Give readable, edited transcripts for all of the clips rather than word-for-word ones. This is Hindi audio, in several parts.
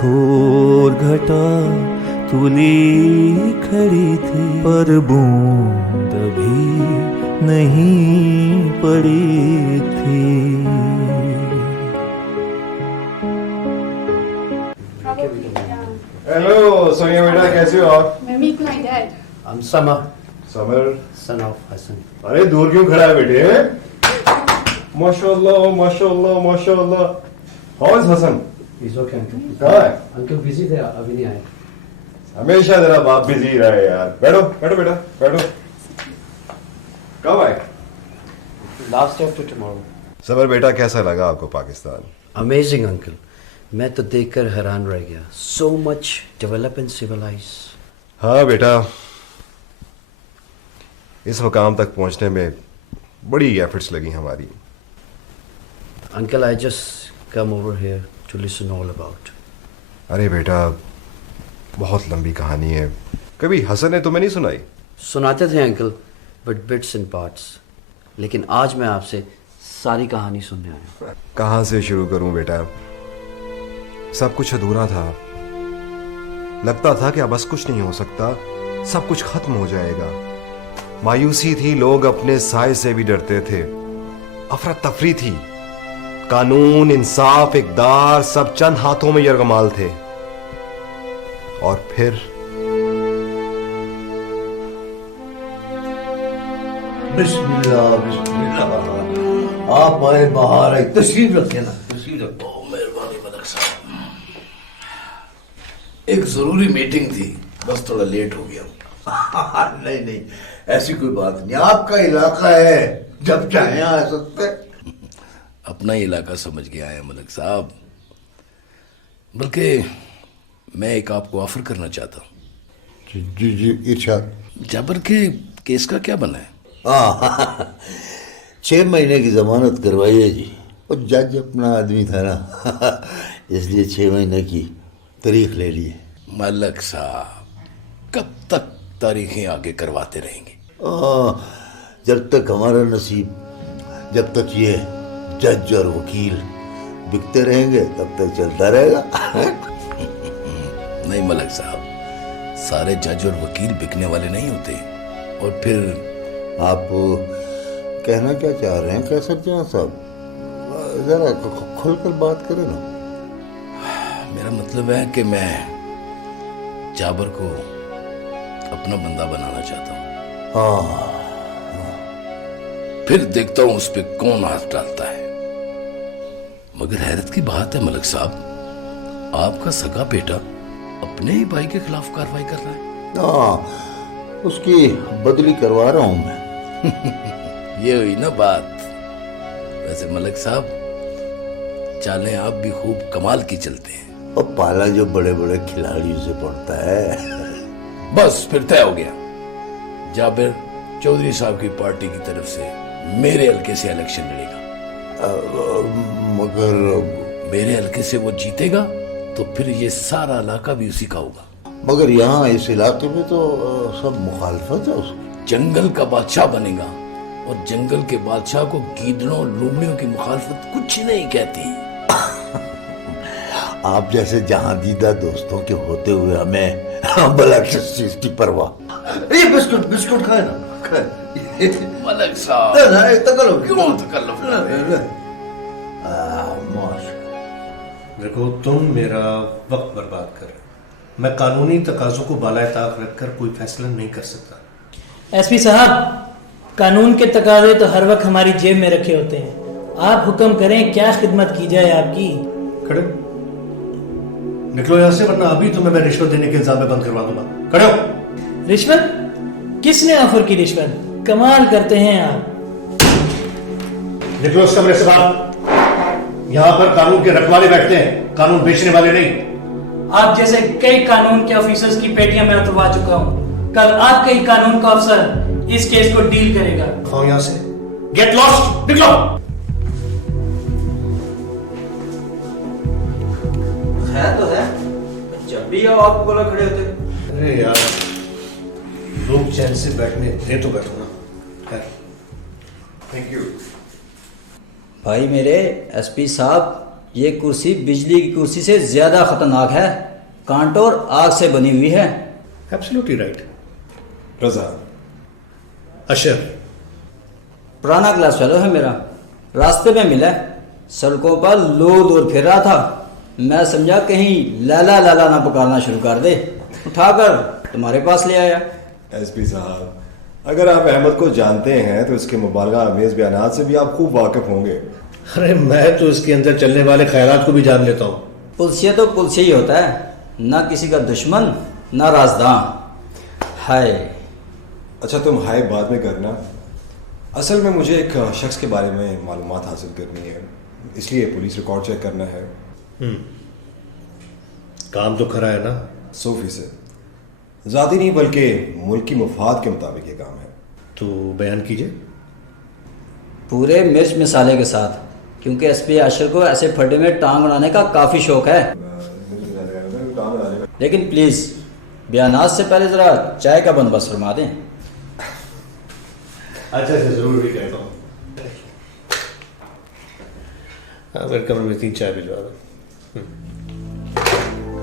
घोर घटा तुली खड़ी थी, पर बूंद भी नहीं पड़ी थी। हेलो सोनिया बेटा, कैसे हो आप? मैं meet my dad. I'm Samar, Samar, son of Hassan. अरे दूर क्यों खड़ा है बेटे? माशाल्लाह माशाल्लाह माशाल्लाह। How is Hassan? He's okay, uncle. कहाँ है? Uncle busy थे, अभी नहीं आए. हमेशा तेरा बाप बिजी रहा है यार। बैठो बैठो बेटा बैठो। कब आए? Last day after tomorrow. Summer बेटा, कैसा लगा आपको पाकिस्तान? Amazing, uncle. मैं तो देखकर हैरान रह गया. So much develop and civilize. हाँ बेटा, इस मुकाम तक पहुंचने में बड़ी एफर्ट्स लगी हमारी। Uncle, I just come over here to listen all about. अरे बेटा, बहुत लंबी कहानी है, कभी हसन ने तुम्हें नहीं सुनाई? सुनाते थे uncle, but bits and parts. लेकिन आज मैं आपसे सारी कहानी सुनने आया. कहाँ से शुरू करूं बेटा? सब कुछ अधूरा था। लगता था कि अब बस कुछ नहीं हो सकता, सब कुछ खत्म हो जाएगा। मायूसी थी, लोग अपने साय से भी डरते थे। अफरा तफरी थी, कानून, इंसाफ, इक़दार सब चंद हाथों में यरगमाल थे। और फिर बिस्मिल्लाह बिस्मिल्लाह। आप आए बाहर आए, तशरीफ रखें ना, तशरीफ रखो। मेहरबानी मलक साहब, एक जरूरी मीटिंग थी, बस थोड़ा लेट हो गया। नहीं नहीं, ऐसी कोई बात नहीं, आपका इलाका है, जब चाहे आ सकते। अपना ही इलाका समझ के आया मलक साहब। बल्कि मैं एक आपको ऑफर करना चाहता हूँ। जी जी इरशाद। जाबर के केस का क्या बना है? हाँ 6 महीने की जमानत करवाई है जी। और जज अपना आदमी था ना, इसलिए 6 महीने की तारीख ले ली है। मलक साहब, कब तक तारीखें आगे करवाते रहेंगे? जब तक हमारा नसीब, जब तक ये जज और वकील बिकते रहेंगे तब तक चलता रहेगा। नहीं मलक साहब, सारे जज और वकील बिकने वाले नहीं होते। और फिर आप कहना क्या चाह रहे हैं कैसर जहाँ साहब? जरा खुलकर बात करें ना। मेरा मतलब है कि मैं जाबर को अपना बंदा बनाना चाहता हूँ। हाँ, फिर देखता हूँ उस पे कौन हाथ डालता है। मगर हैरत की बात है मलक साहब, आपका सगा बेटा अपने ही भाई के खिलाफ कार्रवाई कर रहा है। हाँ, उसकी बदली करवा रहा हूँ मैं। ये हुई ना बात। वैसे मलक साहब, चालें आप भी खूब कमाल की चलते हैं। और पाला जो बड़े बड़े खिलाड़ियों से पड़ता है। बस फिर तय हो गया, जाबिर चौधरी साहब की पार्टी की तरफ से मेरे हल्के से इलेक्शन लड़ेगा। मगर मेरे हल्के से वो जीतेगा तो फिर ये सारा इलाका भी उसी का होगा। मगर यहाँ इस इलाके में तो सब मुखालफत है उसकी। जंगल का बादशाह बनेगा, और जंगल के बादशाह को गीदड़ों लूमड़ियों की मुखालफत कुछ नहीं कहती। आप जैसे जहां दीदा दोस्तों के होते हुए हमें भला किस चीज की परवाह। ये बिस्कुट बिस्कुट खाए ना, खाए। मलक साहब, क्यों तकल्लुफ कर रहे हैं? देखो, तुम मेरा वक्त बर्बाद कर रहे हो। मैं कानूनी तकाजों को बालाए ताक रखकर कोई फैसला नहीं कर सकता। एसपी साहब, कानून के तकाजे तो हर वक्त हमारी जेब में रखे होते हैं। आप हुक्म करें, क्या खिदमत की जाए आपकी। खड़े निकलो यहाँ से, वरना अभी तुम्हें मैं रिश्वत देने के इल्जाम में बंद करवा दूंगा। खड़े हो। रिश्वत? किसने ऑफर की रिश्वत? कमाल करते हैं आप। निकलो इस कमरे से बाहर। यहाँ पर कानून के रखवाले बैठते हैं, कानून बेचने वाले नहीं। आप जैसे कई कानून के ऑफिसर्स की पेटियां मैं उतरवा चुका हूँ। कल आपका ही कानून का अफसर इस केस को डील करेगा। आओ यहाँ से। Get lost. निकलो। है तो है, जब भी आओ आपको बोला खड़े होते। अरे यार, लोग चैन से बैठने दे तो बैठो ना। Thank you. भाई मेरे एसपी साहब, ये कुर्सी बिजली की कुर्सी से ज्यादा खतरनाक है, कांटों और आग से बनी हुई है। Absolutely right. रजा, अशर, पुराना क्लास फेलो है मेरा, रास्ते में मिला, सड़कों पर लो दूर फिर रहा था, मैं समझा कहीं लाला लाला ना पुकारना शुरू कर दे, उठाकर तुम्हारे पास ले आया। एसपी साहब, अगर आप अहमद को जानते हैं तो इसके मुबालगा अमेज बयानात से भी आप खूब वाकिफ होंगे। अरे मैं तो इसके अंदर चलने वाले ख्यालात को भी जान लेता हूँ। पुलसिया तो पुलसिया ही होता है, ना किसी का दुश्मन ना राजदां। हाय। अच्छा तुम हाय बाद में करना, असल में मुझे एक शख्स के बारे में मालूमात हासिल करनी है, इसलिए पुलिस रिकॉर्ड चेक करना है। काम तो खरा है ना? 100%। ज़ाती नहीं बल्कि मुल्क की मुफाद के मुताबिक ये काम है। तो बयान कीजिए। पूरे मिर्च मिसाले के साथ, क्योंकि एसपी आशर को ऐसे फड्डे में टांग उड़ाने का काफी शौक है। लेकिन प्लीज बयानात से पहले जरा चाय का बंदोबस्त फरमा दें। अच्छा जरूर भी कहता हूँ। हाँ, मेरे कमरे में 3 चाय भिजवा दो।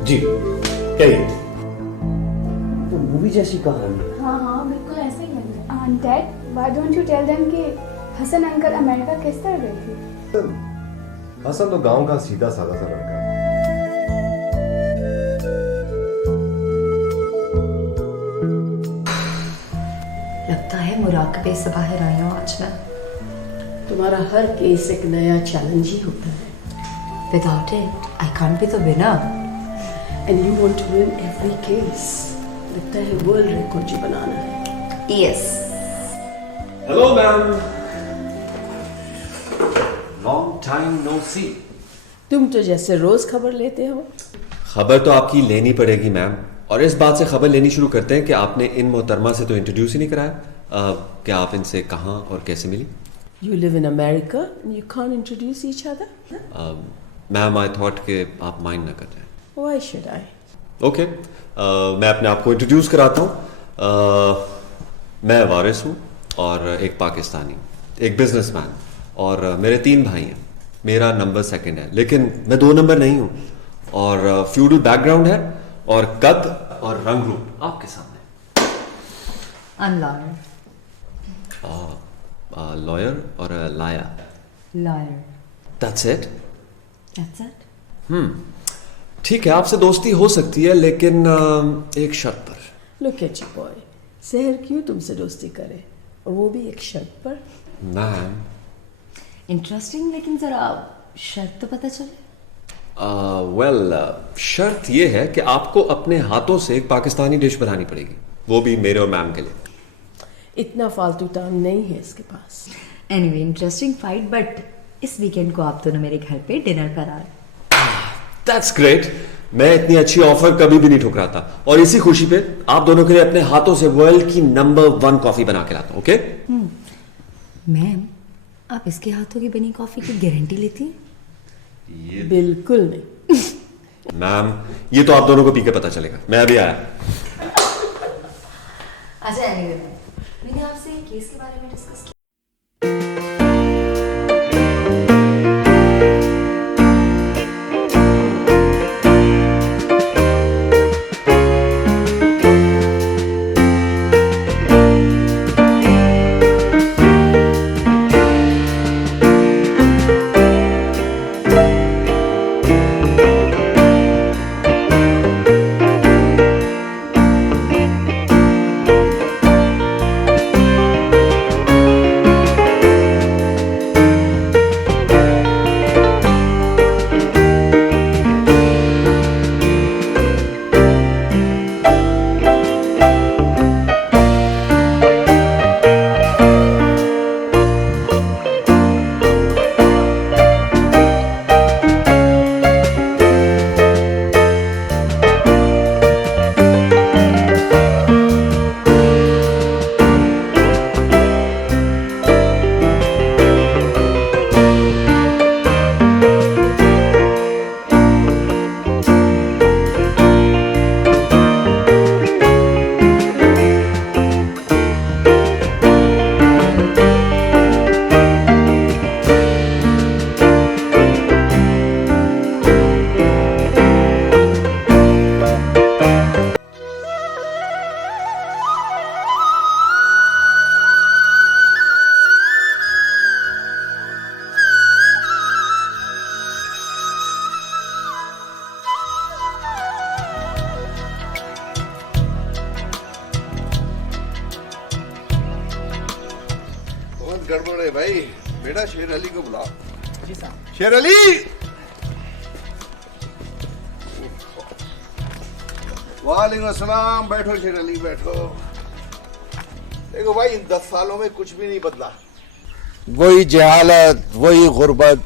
जी कहिए। तो मूवी जैसी कहानी। हाँ हाँ बिल्कुल ऐसे ही लग रहा है। Dad, why don't you tell them कि हसन अंकल अमेरिका किस तरह गए थे? हसन तो गांव का सीधा साधा सा लड़का है। लगता है मुराकबे से बाहर आई हूँ आज मैं। तुम्हारा हर केस एक नया चैलेंज ही होता है। Without it, I can't be the winner. And you want to win every case. लगता है वर्ल्ड रिकॉर्ड ही बनाना है। Yes. Hello ma'am, long time no see. तुम तो जैसे रोज खबर लेते हो। खबर तो आपकी लेनी पड़ेगी मैम, और इस बात से खबर लेनी शुरू करते हैं कि आपने इन मोहतरमा से तो इंट्रोड्यूस ही नहीं कराया। क्या आप इनसे कहाँ और कैसे मिली? You live in America and you can't introduce each other? Ma'am I thought कि आप माइंड ना कर रहे हैं। Why should I? ओके, मैं अपने आप को इंट्रोड्यूस कराता हूँ। मैं वारिस हूँ और एक पाकिस्तानी, एक बिजनेसमैन, और मेरे 3 भाई हैं। मेरा नंबर 2 है, लेकिन मैं 2 नंबर नहीं हूँ, और फ्यूडल बैकग्राउंड है, और कद और रंग रूप आपके सामने। I'm lawyer. लॉयर और लाया। Lawyer. That's it? That's it. ठीक है, आपसे दोस्ती हो सकती है, लेकिन एक शर्त पर। Look at you boy. शहर क्यों तुमसे दोस्ती करे, और वो भी एक शर्त पर? मैम। Interesting, लेकिन जरा शर्त तो पता चले। वेल, शर्त ये है कि आपको अपने हाथों से एक पाकिस्तानी डिश बनानी पड़ेगी, वो भी मेरे और मैम के लिए। इतना फालतू टाइम नहीं है इसके पास। Anyway, interesting fight, but इस वीकेंड को आप दोनों मेरे घर पे डिनर पर आ रहे। That's great. मैं इतनी अच्छी ऑफर कभी भी नहीं ठुकराता, और इसी खुशी पे आप दोनों के लिए अपने हाथों से वर्ल्ड की नंबर 1 कॉफी बना के लाता हूँ। ओके? मैम, आप इसके हाथों की बनी कॉफी की गारंटी लेती हैं? बिल्कुल नहीं। मैम, ये तो आप दोनों को पी के पता चलेगा। मैं अभी आया। अच्छा, anyway, मैंने आपसे केस के बारे में डिस्कस किया। गड़बड़ है भाई। बेटा शेर अली को बुलाओ। जी साहब। शेर अली, वालेकुम अस्सलाम। बैठो शेर अली, बैठो। देखो भाई, इन 10 सालों में कुछ भी नहीं बदला। वही जहालत, वही गुर्बत,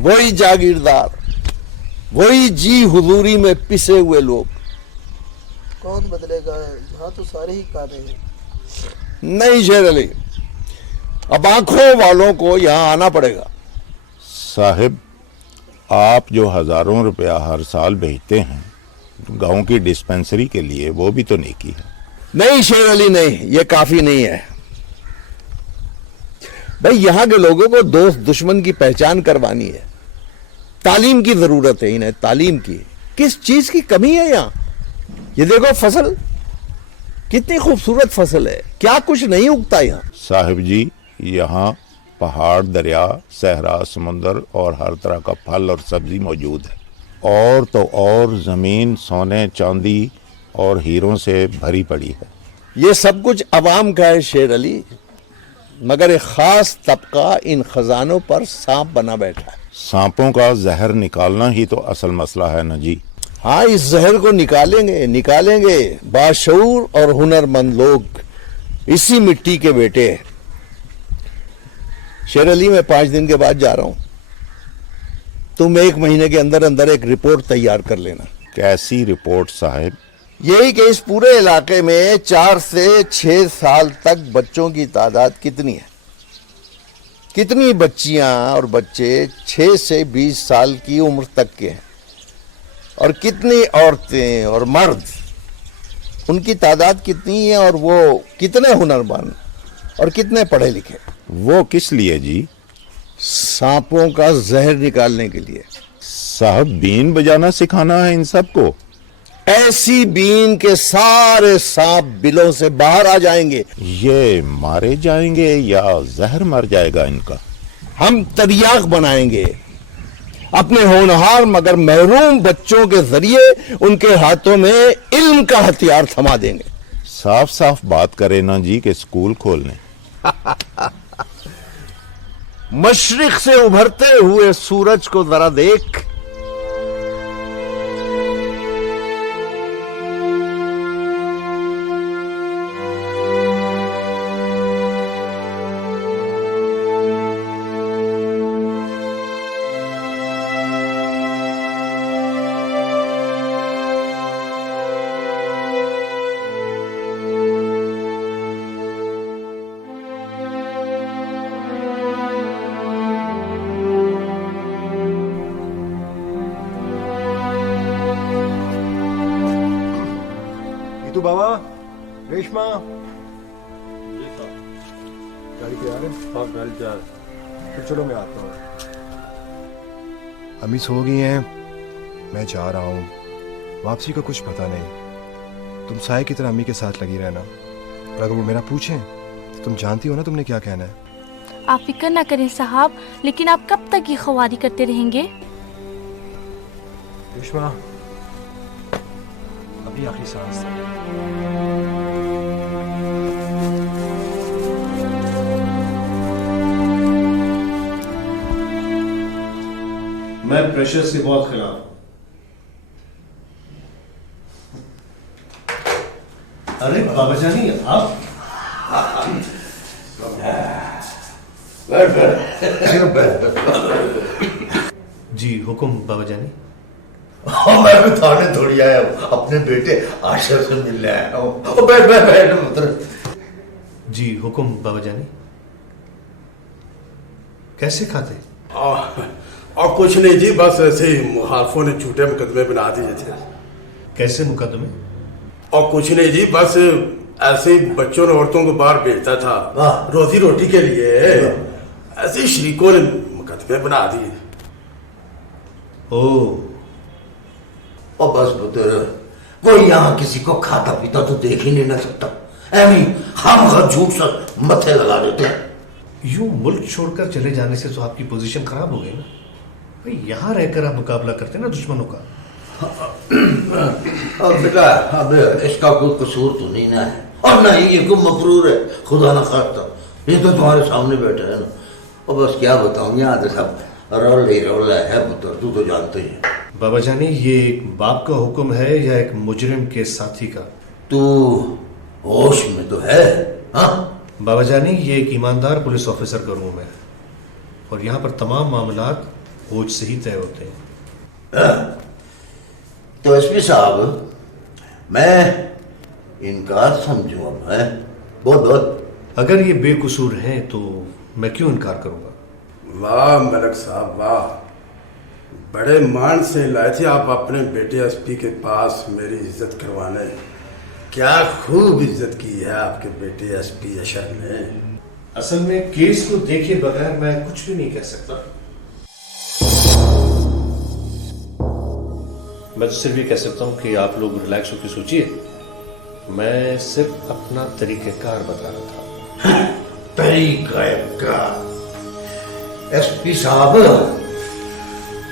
वही जागीरदार, वही जी हुजूरी में पिसे हुए लोग। कौन बदलेगा? यहाँ तो सारे ही काले हैं। नहीं शेर अली, अब आंखों वालों को यहाँ आना पड़ेगा। साहिब, आप जो हजारों रुपया हर साल भेजते हैं गांव की डिस्पेंसरी के लिए, वो भी तो नेकी है। नहीं शेर अली, नहीं, ये काफी नहीं है भाई। यहाँ के लोगों को दोस्त दुश्मन की पहचान करवानी है। तालीम की जरूरत है इन्हें, तालीम की। किस चीज की कमी है यहाँ? ये देखो फसल, कितनी खूबसूरत फसल है, क्या कुछ नहीं उगता यहाँ? साहिब जी, यहाँ पहाड़, दरिया, सहरा, समुंदर और हर तरह का फल और सब्जी मौजूद है। और तो और जमीन सोने, चांदी और हीरों से भरी पड़ी है। ये सब कुछ अवाम का है शेर अली, मगर एक खास तबका इन खजानों पर सांप बना बैठा है। सांपों का जहर निकालना ही तो असल मसला है ना जी। हाँ, इस जहर को निकालेंगे, निकालेंगे। बाशऊर और हुनरमंद लोग इसी मिट्टी के बेटे हैं। शेर अली, मैं 5 दिन के बाद जा रहा हूं। तुम 1 महीने के अंदर अंदर एक रिपोर्ट तैयार कर लेना। कैसी रिपोर्ट साहिब? यही कि इस पूरे इलाके में 4 से 6 साल तक बच्चों की तादाद कितनी है, कितनी बच्चियां और बच्चे 6 से 20 साल की उम्र तक के हैं, और कितनी औरतें और मर्द, उनकी तादाद कितनी है, और वो कितने हुनरमंद और कितने पढ़े लिखे। वो किस लिए जी? सांपों का जहर निकालने के लिए। साहब, बीन बजाना सिखाना है इन सबको? ऐसी बीन के सारे सांप बिलों से बाहर आ जाएंगे। ये मारे जाएंगे या जहर मर जाएगा इनका? हम तरियाक बनाएंगे। अपने होनहार मगर महरूम बच्चों के जरिए उनके हाथों में इल्म का हथियार थमा देंगे। साफ साफ बात करें ना जी कि स्कूल खोलने। मशरिक से उभरते हुए सूरज को जरा देख। नीतू बाबा, रेशमा, गाड़ी तैयार है? हाँ, गाड़ी तैयार। फिर चलो मैं आता हूँ। अम्मी सो गई हैं, मैं जा रहा हूँ। वापसी का कुछ पता नहीं। तुम साय की तरह अम्मी के साथ लगी रहना, और अगर वो मेरा पूछें तो तुम जानती हो ना तुमने क्या कहना है। आप फिक्र ना करें साहब, लेकिन आप कब तक ये ख्वारी करते रहेंगे? रेशमा, अभी आखिरी सांस है। मैं प्रेशर से बहुत खिलाफ हूं। अरे बाबा जानी, आप जी हुक्म बाबा जानी। मैं भी थाने थोड़ी आया हूँ, अपने बेटे आशर से मिलने आया हूँ। बैठ बैठ बैठ पुत्र। जी हुक्म बाबा जानी। कैसे खाते? और कुछ नहीं जी, बस ऐसे ही मुखालफों ने झूठे मुकदमे बना दिए थे। कैसे मुकदमे? और कुछ नहीं जी, बस ऐसे ही बच्चों और औरतों को बाहर भेजता था रोजी रोटी के लिए। ऐसे ही शरीकों ने मुकदमे बना दिए। और बस पुत्र, कोई यहाँ किसी को खाता पीता तो देख ही नहीं ना सकता। ऐवी हम झूठ सा मथे लगा देते हैं। यूं मुल्क छोड़कर चले जाने से तो आपकी पोजीशन खराब हो गई ना भाई। यहाँ रहकर आप मुकाबला करते ना दुश्मनों का। अब बेटा, अब इसका कोई कसूर तो नहीं ना है, और ना ही ये कोई मफरूर है, खुदा ना खास्ता। ये तो तुम्हारे सामने बैठा है ना। और बस क्या बताऊं, यहाँ तो सब रोला है पुत्र, तू तो जानते ही है। बाबा जानी, ये एक बाप का हुक्म है या एक मुजरिम के साथी का? तू होश में तो है? हाँ बाबा जानी, ये एक ईमानदार पुलिस ऑफिसर का रूम है और यहाँ पर तमाम मामलात होश से ही तय होते हैं। तो एसपी साहब, मैं इनकार समझूं अब है? बहुत बहुत। अगर ये बेकसूर हैं तो मैं क्यों इनकार करूंगा? वाह मलक साहब वाह, बड़े मान से लाए थे आप अपने बेटे एसपी के पास मेरी इज्जत करवाने। क्या खूब इज्जत की है आपके बेटे एसपी अशर ने। असल में केस को देखे बगैर मैं कुछ भी नहीं कह सकता। मैं तो सिर्फ ये कह सकता हूँ कि आप लोग रिलैक्स होकर सोचिए। मैं सिर्फ अपना तरीक़ेकार बता रहा था। तरीक़ेकार? एसपी साहब,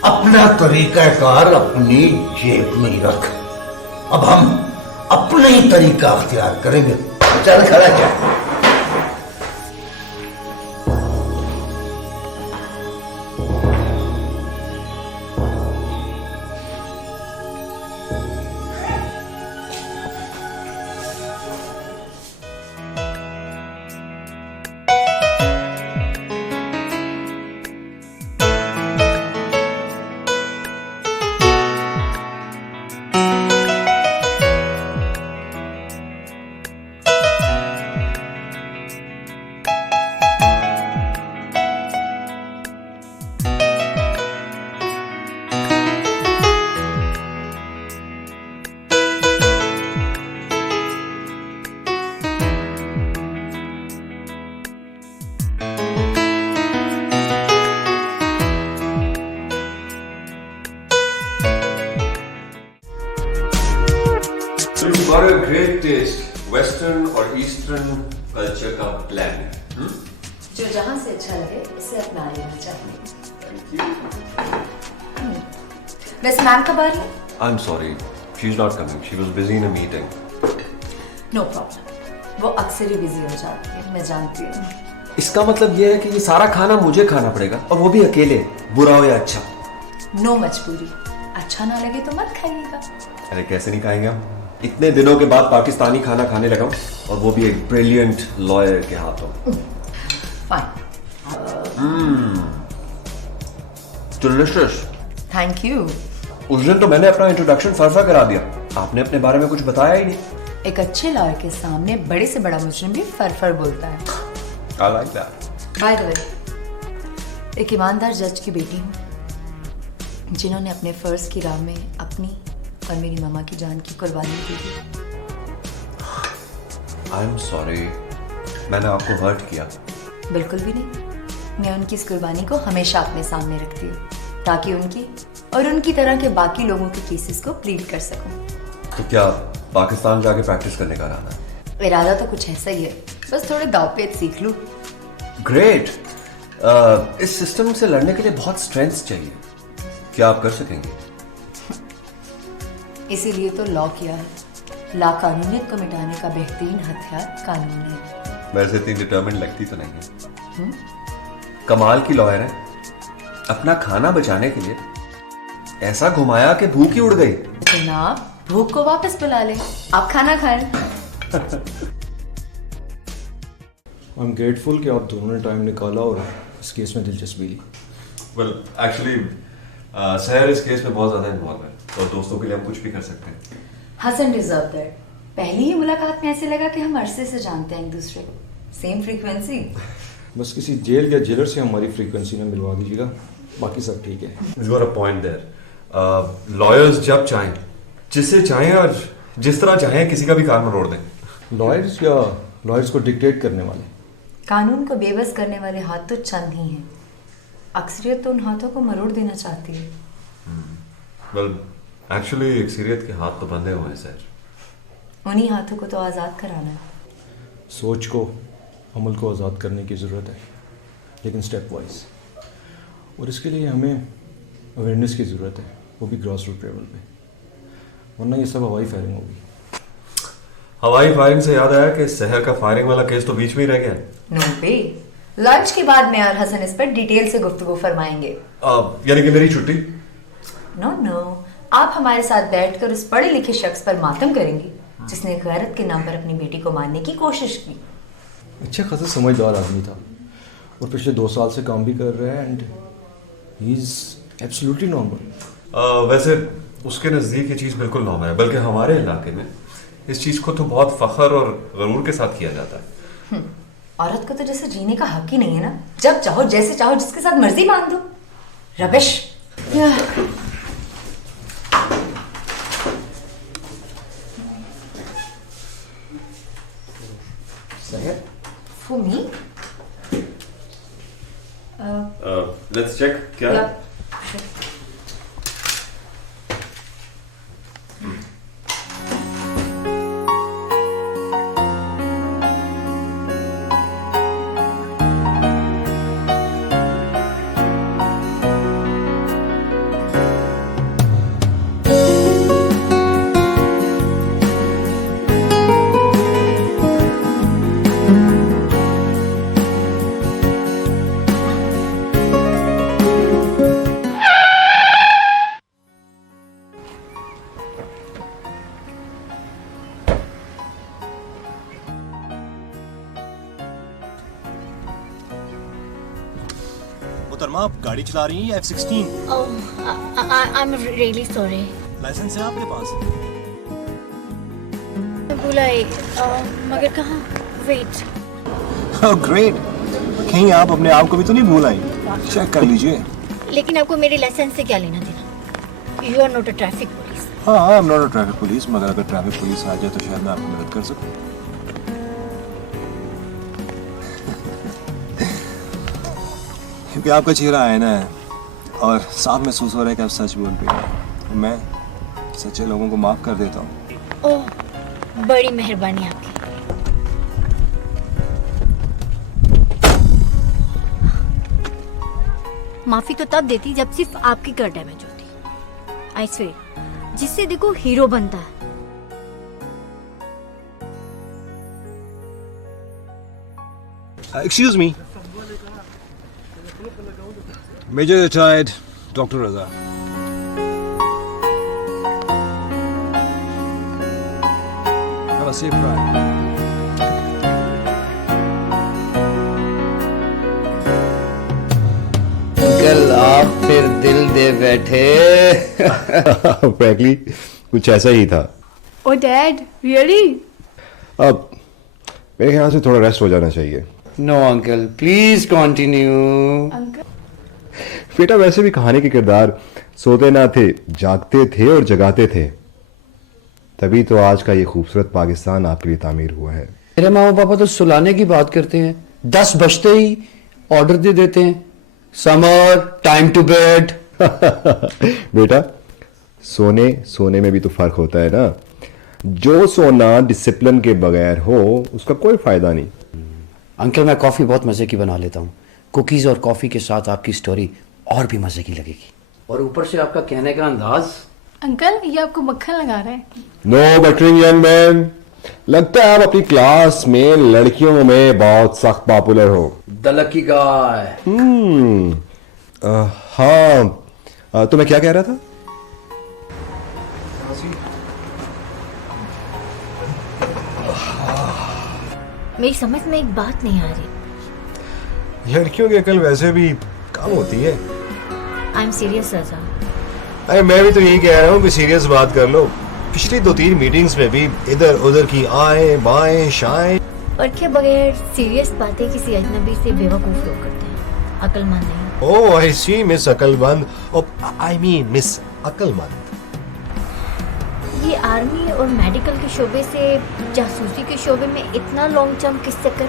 अपना तरीक़ाकार अपनी जेब में ही रख। अब हम अपने ही तरीका अख्तियार करेंगे। चल खड़ा क्या? You've got a great taste, Western और Eastern culture का blend. जो जहाँ से अच्छा लगे उसे अपना लेना चाहिए। वैसे मैम कब आ रही है? I'm sorry, she's not coming. She was busy in a meeting. No problem, वो अक्सर ही बिजी हो जाती है, मैं जानती हूँ। इसका मतलब ये है कि ये सारा खाना मुझे खाना पड़ेगा और वो भी अकेले, बुरा हो या अच्छा। नो मजबूरी, अच्छा ना लगे तो मत खाइएगा। अरे कैसे नहीं खाएंगे हम? इतने दिनों के बाद पाकिस्तानी खाना खाने लगा और वो भी एक ब्रिलियंट लॉयर के हाथों। डिलिशियस। Thank you. उस दिन तो मैंने अपना इंट्रोडक्शन फरफा करा दिया, आपने अपने बारे में कुछ बताया ही नहीं। एक अच्छे लॉयर के सामने बड़े से बड़ा मुजरिम भी फरफर बोलता है। I like that. By the way, एक ईमानदार जज की बेटी हूँ जिन्होंने अपने फर्ज की राह में अपनी और मेरी मामा की जान की कुर्बानी दी थी। I'm sorry, मैंने आपको हर्ट किया? बिल्कुल भी नहीं, मैं उनकी इस कुर्बानी को हमेशा अपने सामने रखती हूँ ताकि उनकी और उनकी तरह के बाकी लोगों के केसेस को प्लीड कर सकूं। तो क्या पाकिस्तान जाके प्रैक्टिस करने का इरादा है? इरादा तो कुछ ऐसा ही है, बस थोड़े दाव पेच सीख लूं। ग्रेट। इस सिस्टम से लड़ने के लिए बहुत स्ट्रेंथ चाहिए, क्या आप कर सकेंगे? इसीलिए तो लॉ किया है। लाकानूनियत को मिटाने का बेहतरीन हथियार कानून है। वैसे इतनी डिटर्मिन्ड लगती तो नहीं है। कमाल की लॉयर है, अपना खाना बचाने के लिए ऐसा घुमाया कि भूख ही उड़ गई। जनाब, भूख को वापस बुला ले, आप खाना खाएं। आई एम ग्रेटफुल कि आप दोनों ने टाइम निकाला और इस केस में दिलचस्पी ली। वेल एक्चुअली सहर इस केस में बहुत ज्यादा इन्वॉल्व है और दोस्तों के लिए हम कुछ भी कर सकते हैं। Hassan deserve that. पहली ही मुलाकात में ऐसे लगा कि हम अरसे से जानते हैं एक दूसरे को। Same frequency. बस किसी जेल या जेलर से हमारी फ्रीक्वेंसी में मिलवा दीजिएगा, बाकी सब ठीक है। You are a point there. Lawyers जब चाहें, जिससे चाहें और जिस तरह चाहें किसी का भी कार मरोड़ दें। लॉयर्स या लॉयर्स को डिक्टेट करने वाले? कानून को बेबस करने वाले हाथ तो चंद ही हैं। अक्सरियत तो उन हाथों को मरोड़ देना चाहती है। वेल एक्चुअली अक्सरियत के हाथ तो बंधे हुए हैं सर। उन्हीं हाथों को तो आज़ाद कराना है। सोच को, अमल को आज़ाद करने की ज़रूरत है, लेकिन स्टेप वाइज। और इसके लिए हमें अवेयरनेस की ज़रूरत है, वो भी ग्रास रूट लेवल पे, वरना ये सब हवाई फायरिंग होगी। हवाई फायरिंग से याद आया कि शहर का फायरिंग वाला केस तो बीच में ही रह गया। नो पे, लंच के बाद मैं और हसन इस पर डिटेल से गुफ्तगू फरमाएंगे। यानी कि मेरी छुट्टी? नो नो, आप हमारे साथ बैठकर उस पढ़े लिखे शख्स पर मातम करेंगे जिसने गैरत के नाम पर अपनी बेटी को मारने की कोशिश की। अच्छा खासा समझदार आदमी था और पिछले 2 साल से काम भी कर रहा है and he is absolutely normal. वैसे उसके नज़दीक ये चीज़ बिल्कुल नॉर्मल है, बल्कि हमारे इलाके में इस चीज़ को तो बहुत फख्र और गरूर के साथ किया जाता है। औरत को तो जैसे जीने का हक ही नहीं है ना, जब चाहो जैसे चाहो जिसके साथ मर्जी मांग दो। Rubbish. For me? Let's check. क्या? मोहतरमा, आप गाड़ी चला रही हैं F16? I am really sorry. Licence है आपके पास? बुलाई मगर कहाँ? वेट। ओह ग्रेट, कहीं आप अपने आप को भी तो नहीं भूल आई? चेक कर लीजिए। लेकिन आपको मेरे लाइसेंस से क्या लेना देना? You are not a traffic police. हाँ, I am not a traffic police, मगर अगर ट्रैफिक पुलिस आ जाए तो शायद मैं आपकी मदद कर सकूं। क्योंकि आपका चेहरा आईना है और साफ महसूस हो रहा है कि आप सच बोल रहे हैं। मैं सच्चे लोगों को माफ कर देता हूँ। ओह, बड़ी मेहरबानी आपकी। माफी तो तब देती जब सिर्फ आपकी कार डैमेज होती। आई स्वेयर, जिससे देखो हीरो बनता है। Excuse me. Major retired Dr. Raza. Have a safe ride. Uncle आप फिर दिल दे बैठे। फ्रैंकली कुछ ऐसा ही था। Oh Dad, really? अब मेरे ख्याल से थोड़ा रेस्ट हो जाना चाहिए। No uncle, please continue. बेटा वैसे भी कहानी के किरदार सोते ना थे, जागते थे और जगाते थे, तभी तो आज का ये खूबसूरत पाकिस्तान आपके लिए तामीर हुआ है। मेरे मामा पापा तो सुलाने की बात करते हैं, 10 बजते ही ऑर्डर दे देते हैं, समर टाइम टू बेड। बेटा सोने में भी तो फर्क होता है ना। जो सोना डिसिप्लिन के बगैर हो उसका कोई फायदा नहीं। अंकल मैं कॉफी बहुत मजे की बना लेता हूँ, कुकीज और कॉफी के साथ आपकी स्टोरी और भी मजे की लगेगी। और ऊपर से आपका कहने का अंदाज। अंकल ये आपको मक्खन लगा रहा है। नो बटरिंग यंग मैन, लगता है आप अपनी क्लास में लड़कियों में बहुत सख्त पॉपुलर हो। The lucky guy. हाँ, तो मैं क्या कह रहा था? मेरी समझ में एक बात नहीं आ रही। लड़कियों की अकल वैसे भी कम होती है। आई एम सीरियस रजा। अरे मैं भी तो यही कह रहा हूँ कि सीरियस बात कर लो। पिछली 2-3 मीटिंग्स में भी इधर उधर की आए बाएं शाएं। परखे बगैर सीरियस बातें किसी अजनबी से बेवकूफ लोग करते हैं, अकलमंद नहीं। ओह आई सी मिस अकलमंद, आई मीन मिस अकलमंद। ये आर्मी और मेडिकल के शोबे से जासूसी के शोबे में इतना लॉन्ग जंप किससे कर?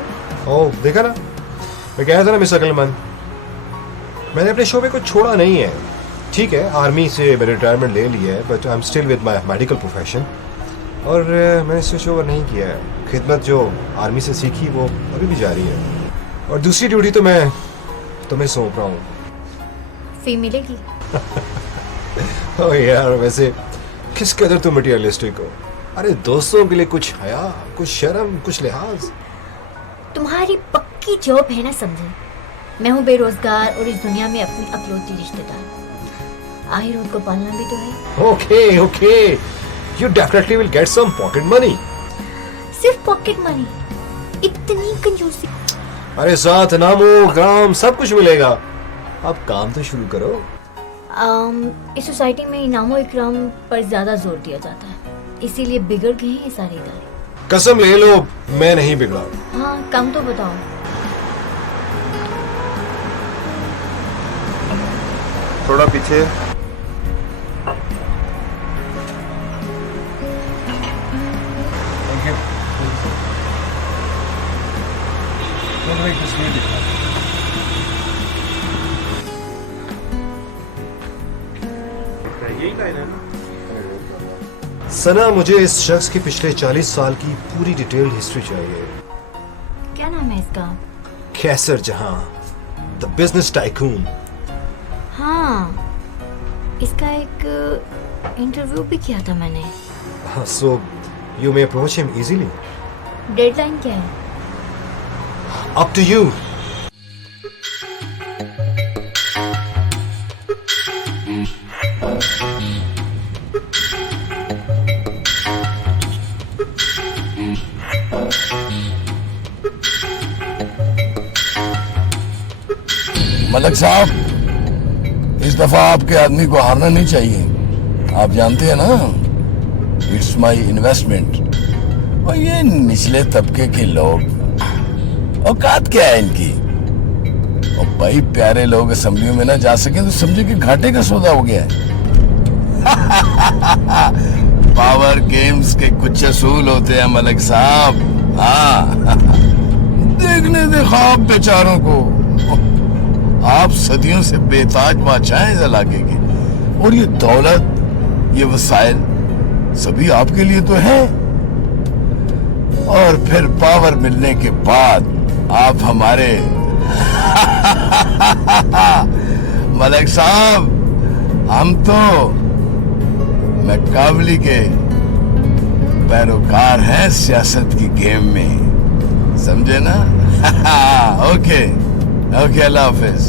ओह देखा ना, मैं कह रहा था ना मिस अकलमंद। मैंने अपने शोबे को छोड़ा नहीं है। ठीक है, आर्मी से मैंने रिटायरमेंट ले लिया है, but I am still with my medical profession. और मैंने स्विच ओवर नहीं किया है। खिदमत जो आर्मी से सीखी वो अभी भी जारी है, और दूसरी ड्यूटी तो मैं तुम्हें सौंप रहा हूँ। फी मिलेगी? ओह यार, वैसे किस कदर तुम मटेरियलिस्टिक हो। अरे दोस्तों के लिए कुछ हया, कुछ शर्म, कुछ लिहाज। तुम्हारी पक्की जॉब है ना समझे। मैं हूँ बेरोजगार और इस दुनिया में अपनी अकलौती रिश्तेदार। आखिर रोज को पालना भी तो है। Okay okay, you definitely will get some pocket money. सिर्फ पॉकेट मनी? इतनी कंजूसी? अरे साथ नामो ग्राम सब कुछ मिलेगा। अब काम तो शुरू करो। इस सोसाइटी में इनामो इकराम पर ज्यादा जोर दिया जाता है, इसीलिए बिगड़ गए हैं ये सारे इदारे। कसम ले लो मैं नहीं बिगड़ा। हाँ, काम तो बताओ। थोड़ा पीछे। सना, मुझे इस शख्स की पिछले 40 साल की पूरी डिटेल्ड हिस्ट्री चाहिए। क्या नाम है इसका? कैसर जहां, द बिजनेस टाइकून। हाँ, इसका एक इंटरव्यू भी किया था मैंने। So you may approach him easily. Deadline क्या है? Up to you. मलक साहब, इस दफा आपके आदमी को हारना नहीं चाहिए। आप जानते हैं ना, इट्स माई इन्वेस्टमेंट। और ये निचले तबके के लोग, औकात क्या है इनकी? और भाई प्यारे लोग असेंबली में ना जा सके तो समझे कि घाटे का सौदा हो गया है। पावर गेम्स के कुछ असूल होते हैं मलक साहब। हाँ, देखने दे ख्वाब बेचारों को। आप सदियों से बेताज बादशाह इस इलाके के, और ये दौलत, ये वसाइल सभी आपके लिए तो है। और फिर पावर मिलने के बाद आप हमारे मलिक साहब, हम तो मैकावली के पैरोकार हैं सियासत की गेम में, समझे ना? ओके ओके, अल्लाह हाफिज।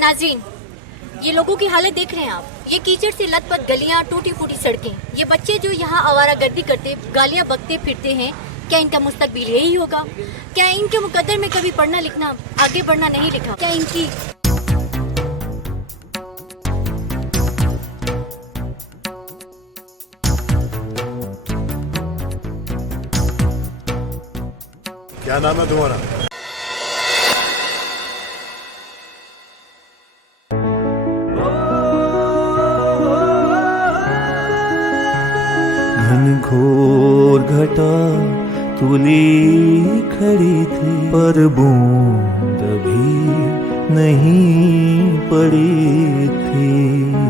नाज़रीन, ये लोगों की हालत देख रहे हैं आप। ये कीचड़ से लथपथ गलियां, टूटी फूटी सड़कें। ये बच्चे जो यहाँ आवारागर्दी करते, गालियां बकते फिरते हैं, क्या इनका मुस्तकबिल यही होगा? क्या इनके मुकद्दर में कभी पढ़ना लिखना, आगे बढ़ना नहीं लिखा? क्या इनकी क्या नाम है तुम्हारा? घनघोर घटा तुली खड़ी थी, पर बूंद भी नहीं पड़ी थी।